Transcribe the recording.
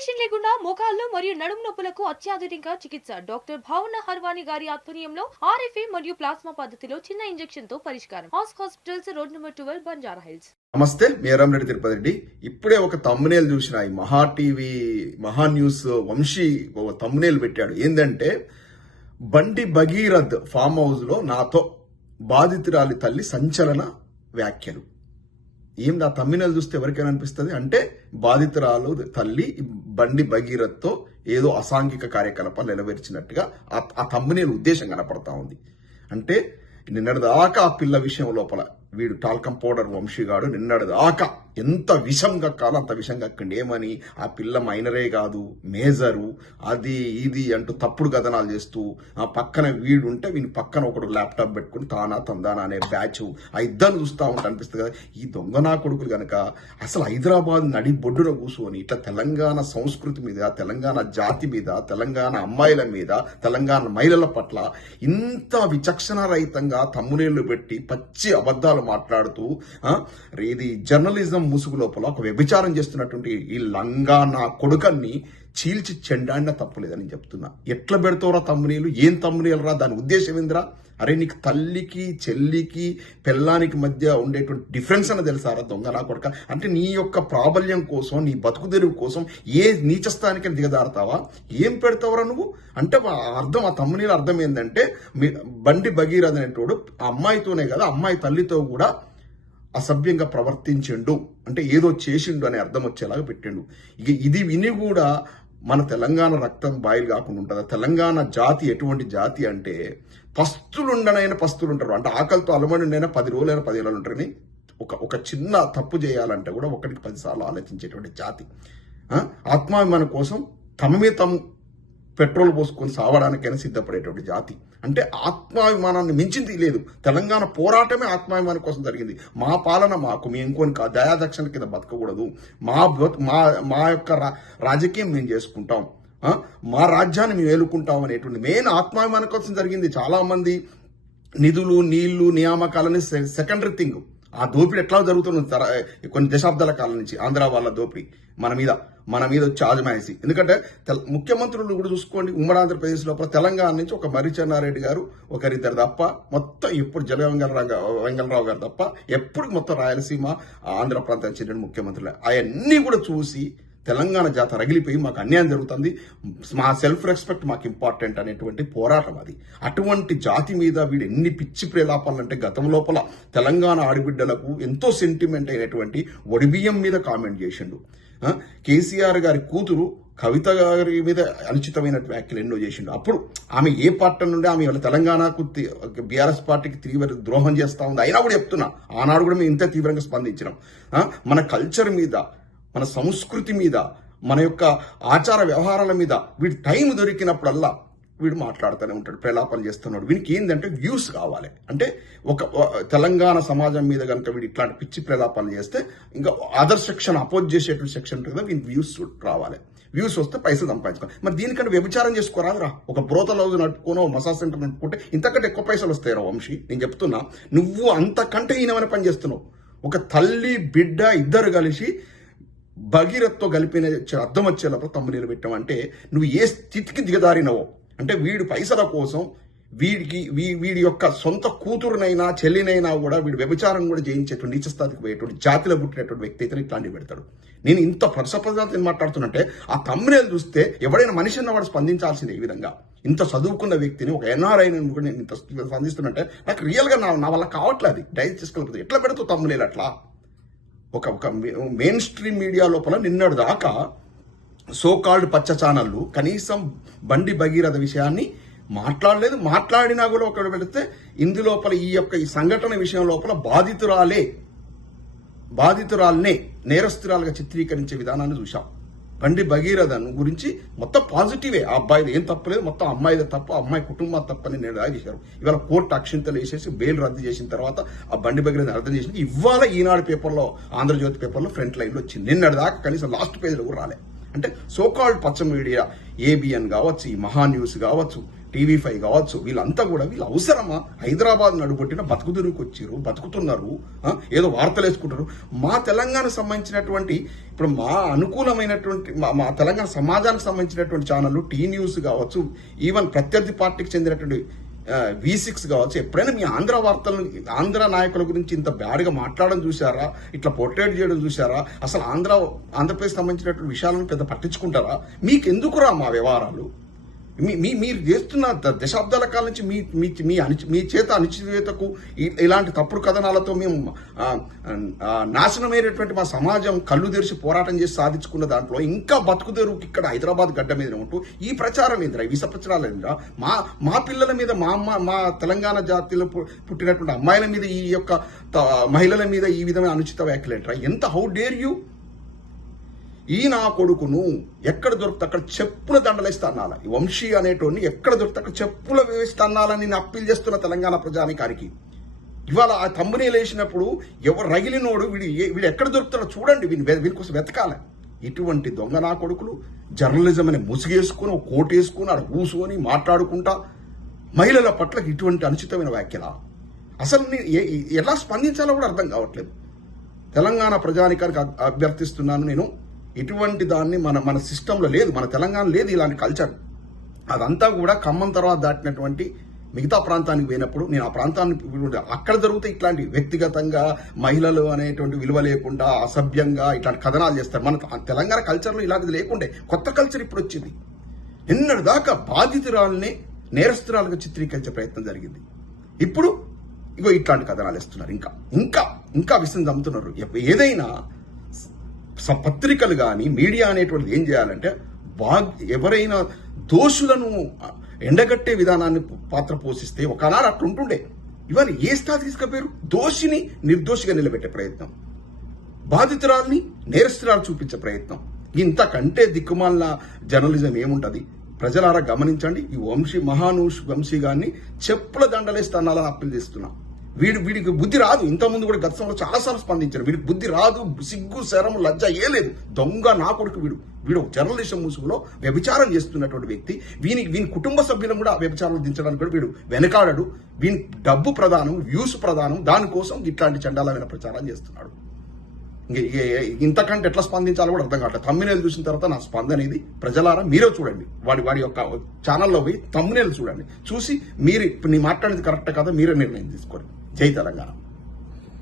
Operation లేకుండా మోకాళ్లు మరియు నడుము నొప్పులకు అత్యాధునిక చికిత్స డాక్టర్ భావన హర్వాణి గారి ఆధ్వర్యంలో ఆర్ఎఫ్ఏ మరియు ప్లాస్మా పద్ధతిలో చిన్న ఇంజెక్షన్ తో పరిష్కారం. Hospitals road number 12 Banjara hills. నమస్తే, మీరం రెడ్డి తిరుపతి రెడ్డి. ఇప్పుడే ఒక తమ్మునేలు చూసిన ఈ మహా టీవీ మహా న్యూస్ వంశీ ఒక తమ్మునేలు పెట్టాడు. ఏంటంటే బండి భగీరథ్ ఫామ్ హౌస్ లో నాతో బాధితురాలి తల్లి సంచలన వ్యాఖ్యలు. ఏం నా తమ్మినలు చూస్తే ఎవరికైనా అనిపిస్తుంది అంటే బాధితురాలు తల్లి బండి భగీరథ్తో ఏదో అసాంఘిక కార్యకలాపాలు నెరవేర్చినట్టుగా ఆ తమ్మినేలు ఉద్దేశం కనపడతా ఉంది. అంటే నిన్నటిదాకా ఆ పిల్ల విషయం లోపల వీడు టాల్కం పౌడర్ వంశీగాడు నిన్నటిదాకా ఎంత విషం కక్కాలో అంత విషం కక్కండి. ఏమని ఆ పిల్ల మైనరే కాదు మేజరు అది ఇది అంటూ తప్పుడు కథనాలు చేస్తూ ఆ పక్కన వీడుంటే వీని పక్కన ఒకడు ల్యాప్టాప్ పెట్టుకుని తానా తందానా అనే బ్యాచ్ ఆ ఇద్దరు చూస్తూ ఉంటే అనిపిస్తుంది కదా. ఈ దొంగనా కొడుకులు గనక అసలు హైదరాబాద్ నడి బొడ్డున కూర్చొని ఇట్లా తెలంగాణ సంస్కృతి మీద, తెలంగాణ జాతి మీద, తెలంగాణ అమ్మాయిల మీద, తెలంగాణ మహిళల పట్ల ఇంత విచక్షణ రహితంగా తమ్మునేళ్లు పెట్టి పచ్చి అబద్ధాలు మాట్లాడుతూ ఇది జర్నలిజం ముసుగు లోపల ఒక వ్యభిచారం చేస్తున్నటువంటి ఈ లంగా నా కొడుకన్ని చీల్చి చెండాడిన తప్పులేదని చెప్తున్నా. ఎట్లా పెడతావురా తమ్మునీలు? ఏం తమ్మునీలు రా? దాని ఉద్దేశం ఏందిరా? అరే నీకు తల్లికి చెల్లికి పెళ్ళానికి మధ్య ఉండేటువంటి డిఫరెన్స్ అని తెలుసారా దొంగ నా కొడుక? అంటే నీ యొక్క ప్రాబల్యం కోసం, నీ బతుకు తెరువు కోసం ఏ నీచస్థానికి దిగదారుతావా? ఏం పెడతావురా నువ్వు? అంటే అర్థం, ఆ తమ్మునీల అర్థం ఏంటంటే బండి భగీరథ్ అనేటోడు ఆ అమ్మాయితోనే కదా అమ్మాయి తల్లితో కూడా అసభ్యంగా ప్రవర్తించిండు, అంటే ఏదో చేసిండు అనే అర్థం వచ్చేలాగా పెట్టిండు. ఇక ఇది విని కూడా మన తెలంగాణ రక్తం బాయిలు కాకుండా ఉంటుందా? తెలంగాణ జాతి ఎటువంటి జాతి అంటే పస్తులుండనైనా పస్తులు ఉంటారు. అంటే ఆకలితో అలమడినైనా 10 రోజులైనా 15 రోజులు ఉంటారని ఒక చిన్న తప్పు చేయాలంటే కూడా 1కి 10 సార్లు ఆలోచించేటువంటి జాతి. ఆత్మాభిమానం కోసం తమ మీద తమ పెట్రోల్ పోసుకొని సావడానికైనా సిద్ధపడేటువంటి జాతి. అంటే ఆత్మాభిమానాన్ని మించింది లేదు. తెలంగాణ పోరాటమే ఆత్మాభిమానం కోసం జరిగింది. మా పాలన మాకు, మేము ఇంకొని దయాదక్షిణ కింద బతకకూడదు, మా యొక్క రాజకీయం మేము చేసుకుంటాం, మా రాజ్యాన్ని మేము ఏలుకుంటాం అనేటువంటి మెయిన్ ఆత్మాభిమానం కోసం జరిగింది. చాలా మంది నిధులు నీళ్లు నియామకాలని సెకండరీ థింగ్. ఆ దోపిడీ ఎట్లా జరుగుతుంది కొన్ని దశాబ్దాల కాలం నుంచి ఆంధ్ర వాళ్ళ దోపిడీ మన మీద వచ్చి ఆజమాయిసి. ఎందుకంటే ముఖ్యమంత్రులు కూడా చూసుకోండి, ఉమ్మడి ఆంధ్రప్రదేశ్ లోపల తెలంగాణ నుంచి ఒక మర్రి చెన్నారెడ్డి గారు, ఒకరిద్దరు తప్ప మొత్తం ఇప్పుడు జల వెంగళరావు గారు తప్ప ఎప్పుడు మొత్తం రాయలసీమ ఆంధ్ర ప్రాంతానికి చెందిన ముఖ్యమంత్రులు అవన్నీ కూడా చూసి తెలంగాణ జాత రగిలిపోయి మాకు అన్యాయం జరుగుతుంది, మా సెల్ఫ్ రెస్పెక్ట్ మాకు ఇంపార్టెంట్ అనేటువంటి పోరాటం అది. అటువంటి జాతి మీద వీడు ఎన్ని పిచ్చి ప్రేలాపాలంటే గతం లోపల తెలంగాణ ఆడబిడ్డలకు ఎంతో సెంటిమెంట్ అయినటువంటి ఒడిబియ్యం మీద కామెంట్ చేసిండు. కేసీఆర్ గారి కూతురు కవిత గారి మీద అనుచితమైన వ్యాఖ్యలు ఎన్నో చేసిండు. అప్పుడు ఆమె ఏ పార్టీ నుండి ఆమె తెలంగాణకు బీఆర్ఎస్ పార్టీకి తీవ్ర ద్రోహం చేస్తా ఉంది. అయినా కూడా చెప్తున్నా, ఆనాడు కూడా మేము ఇంత తీవ్రంగా స్పందించినాం. మన కల్చర్ మీద, మన సంస్కృతి మీద, మన యొక్క ఆచార వ్యవహారాల మీద వీడి టైం దొరికినప్పుడల్లా వీడు మాట్లాడుతూనే ఉంటాడు, ప్రలాపన చేస్తున్నాడు. వీనికి ఏంటంటే వ్యూస్ కావాలి. అంటే ఒక తెలంగాణ సమాజం మీద కనుక వీడు ఇట్లాంటి పిచ్చి ప్రలాపాలు చేస్తే ఇంకా అదర్ సెక్షన్ అపోజ్ చేసేటువంటి సెక్షన్ ఉంటుంది కదా, వీనికి వ్యూస్ రావాలి. వ్యూస్ వస్తే పైసలు సంపాదించుకోవాలి. మరి దీనికంటే వ్యభిచారం చేసుకోరాదురా? ఒక బ్రోతల్ హౌస్ నట్టుకోనో మసాజ్ సెంటర్ నట్టుకుంటే ఇంతకంటే ఎక్కువ పైసలు వస్తాయిరా వంశీ. నేను చెప్తున్నా, నువ్వు అంతకంటే ఈయనమైన పని చేస్తున్నావు. ఒక తల్లి బిడ్డ ఇద్దరు కలిసి భగీరథ్తో కలిపిన అర్థం వచ్చేలా తమ్మునీలు పెట్టామంటే నువ్వు ఏ స్థితికి దిగదారినవో. అంటే వీడు పైసల కోసం వీడి యొక్క సొంత కూతురునైనా చెల్లినైనా కూడా వీడు వ్యభిచారం కూడా చేయించేటువంటి నీచ స్థాయికి పోయేటువంటి జాతిలో పుట్టినటువంటి వ్యక్తి అయితే ఇట్లాంటివి పెడతాడు. నేను ఇంత ప్రసపదాలు మాట్లాడుతున్నట్టే ఆ తమ్మునేలు చూస్తే ఎవడైనా మనిషి అన్నవాడు స్పందించాల్సిందే. ఈ విధంగా ఇంత చదువుకున్న వ్యక్తిని, ఒక ఎన్ఆర్ఐ నేను ఇంత స్పందిస్తున్నట్టే నాకు రియల్గా నా వల్ల కావట్లేదు. డైజెస్ట్ చేసుకోలేకపోతే ఎట్లా పెడతావు తమ్మునేలు అట్లా? ఒక మెయిన్ స్ట్రీమ్ మీడియా లోపల నిన్నటి దాకా సో కాల్డ్ పచ్చ ఛానళ్ళు కనీసం బండి భగీరథ విషయాన్ని మాట్లాడలేదు. మాట్లాడినా కూడా ఒకటి పెడితే ఇందులోపల ఈ సంఘటన విషయం లోపల బాధితురాలనే నేరస్తురాలుగా చిత్రీకరించే విధానాన్ని చూశాం. బండి భగీరథన్ గురించి మొత్తం పాజిటివే. ఆ అబ్బాయిది ఏం తప్పలేదు, మొత్తం అమ్మాయిదే తప్పు, అమ్మాయి కుటుంబం తప్పని నిర్ణయం చేశారు. ఇవాళ కోర్టు అక్షింతలు వేసేసి బెయిల్ రద్దు చేసిన తర్వాత ఆ బండి భగీరథన్ అర్థం చేసింది. ఇవాళ ఈనాడు పేపర్లో, ఆంధ్రజ్యోతి పేపర్లో ఫ్రంట్ లైన్లో వచ్చింది. నిన్నటి దాకా కనీసం లాస్ట్ పేజ్లో కూడా రాలే. అంటే సోకాల్డ్ పచ్చ మీడియా, ఏబిఎన్ కావచ్చు, ఈ మహా న్యూస్ కావచ్చు, TV5 కావచ్చు, వీళ్ళంతా కూడా వీళ్ళు అవసరమా? హైదరాబాద్ నడుబొట్టిన బతుకుదురుకు వచ్చారు, బతుకుతున్నారు, ఏదో వార్తలు వేసుకుంటారు. మా తెలంగాణ సంబంధించినటువంటి ఇప్పుడు మా అనుకూలమైనటువంటి మా తెలంగాణ సమాజానికి సంబంధించినటువంటి ఛానళ్ళు టీ న్యూస్ కావచ్చు, ఈవెన్ ప్రత్యర్థి పార్టీకి చెందినటువంటి V6 కావచ్చు, ఎప్పుడైనా మీ ఆంధ్ర వార్తలను, ఆంధ్ర నాయకుల గురించి ఇంత బ్యాడ్గా మాట్లాడడం చూసారా? ఇట్లా పోర్ట్రేట్ చేయడం చూసారా? అసలు ఆంధ్రప్రదేశ్ సంబంధించినటువంటి విషయాలను పెద్ద పట్టించుకుంటారా? మీకు ఎందుకురా మా వ్యవహారాలు? మీరు చేస్తున్న దశాబ్దాల కాలం నుంచి మీ చేత అనిశ్చితకు ఇలాంటి తప్పుడు కథనాలతో మేము నాశనమైనటువంటి మా సమాజం కళ్ళు తెరిచి పోరాటం చేసి సాధించుకున్న దాంట్లో ఇంకా బతుకుదేరుకి ఇక్కడ హైదరాబాద్ గడ్డ మీద ఉంటూ ఈ ప్రచారం ఏంద్రా, విష ప్రచారాలు ఏంద్రా? మా పిల్లల మీద, మా తెలంగాణ జాతిలో పుట్టినటువంటి అమ్మాయిల మీద, ఈ యొక్క మహిళల మీద ఈ విధమైన అనుచిత వ్యాఖ్యలు ఏంట్రా? ఎంత హౌ డేర్ యూ? ఈ నా కొడుకును ఎక్కడ దొరికితే అక్కడ చెప్పుల దండలేస్తే అన్నాల. ఈ వంశీ అనేటోని ఎక్కడ దొరికితే అక్కడ చెప్పుల వేస్తే అన్నాలని నేను అప్పీల్ చేస్తున్న తెలంగాణ ప్రజానికానికి. ఇవాళ ఆ తమ్మునేలు వేసినప్పుడు ఎవరు రగిలినోడు వీడు ఎక్కడ దొరుకుతాడో చూడండి, వీని కోసం వెతకాలి. ఇటువంటి దొంగ నా కొడుకులు జర్నలిజం అని ముసుగేసుకుని, ఒక కోటు వేసుకుని, అక్కడ కూసుకొని మాట్లాడుకుంటా మహిళల పట్ల ఇటువంటి అనుచితమైన వ్యాఖ్యల అసలు ఎలా స్పందించాలో కూడా అర్థం కావట్లేదు. తెలంగాణ ప్రజానికానికి అభ్యర్థిస్తున్నాను నేను, ఇటువంటి దాన్ని మన సిస్టంలో లేదు, మన తెలంగాణ లేదు ఇలాంటి కల్చర్. అదంతా కూడా ఖమ్మం తర్వాత దాటినటువంటి మిగతా ప్రాంతానికి పోయినప్పుడు నేను ఆ ప్రాంతాన్ని అక్కడ జరిగితే ఇట్లాంటి వ్యక్తిగతంగా మహిళలు అనేటువంటి విలువ లేకుండా అసభ్యంగా ఇట్లాంటి కథనాలు చేస్తారు. మన తెలంగాణ కల్చర్లో ఇలాంటిది లేకుండే, కొత్త కల్చర్ ఇప్పుడు వచ్చింది. నిన్నటి దాకా బాధితురాలని నేరస్తురాలుగా చిత్రీకరించే ప్రయత్నం జరిగింది. ఇప్పుడు ఇగో ఇట్లాంటి కథనాలు ఇస్తున్నారు. ఇంకా విషయం చంపుతున్నారు. ఏదైనా పత్రికలు కానీ మీడియా అనేటువంటిది ఏం చేయాలంటే ఎవరైనా దోషులను ఎండగట్టే విధానాన్ని పాత్ర పోషిస్తే ఒకనాడు అట్లుంటుండే. ఇవాళ ఏ స్థాయి తీసుకపోయారు? దోషిని నిర్దోషిగా నిలబెట్టే ప్రయత్నం, బాధితురాల్ని నేరస్తురాలు చూపించే ప్రయత్నం. ఇంతకంటే దిక్కుమాలిన జర్నలిజం ఏముంటది? ప్రజలారా గమనించండి. ఈ వంశీ గారిని చెప్పుల దండలేస్తానాలని అప్పీల్ చేస్తున్నాం. వీడికి బుద్ధి రాదు. ఇంతకుముందు కూడా గతంలో చాలాసార్లు స్పందించారు. వీడికి బుద్ధి రాదు, సిగ్గు శరం లజ్జ ఏ లేదు. దొంగ నా కొడుకు వీడు జర్నలిజం ముసుగులో వ్యభిచారం చేస్తున్నటువంటి వ్యక్తి. వీని కుటుంబ సభ్యులను కూడా వ్యభిచారం దించడానికి కూడా వీడు వెనకాడడు. వీని డబ్బు ప్రధానం, వ్యూస్ ప్రధానం, దానికోసం ఇట్లాంటి చండాలమైన ప్రచారం చేస్తున్నాడు. ఇంతకంటే ఎట్లా స్పందించాలో కూడా అర్థం కావట్లేదు. తమ్మునేలు చూసిన తర్వాత నా స్పందన ఇది. ప్రజలారా మీరే చూడండి, వాడి యొక్క ఛానల్లో పోయి తమ్మునేలు చూడండి. చూసి మీరు ఇప్పుడు నీ మాట్లాడేది కరెక్ట్ కదా, మీరే నిర్ణయం తీసుకోండి. జై తెలంగాణ.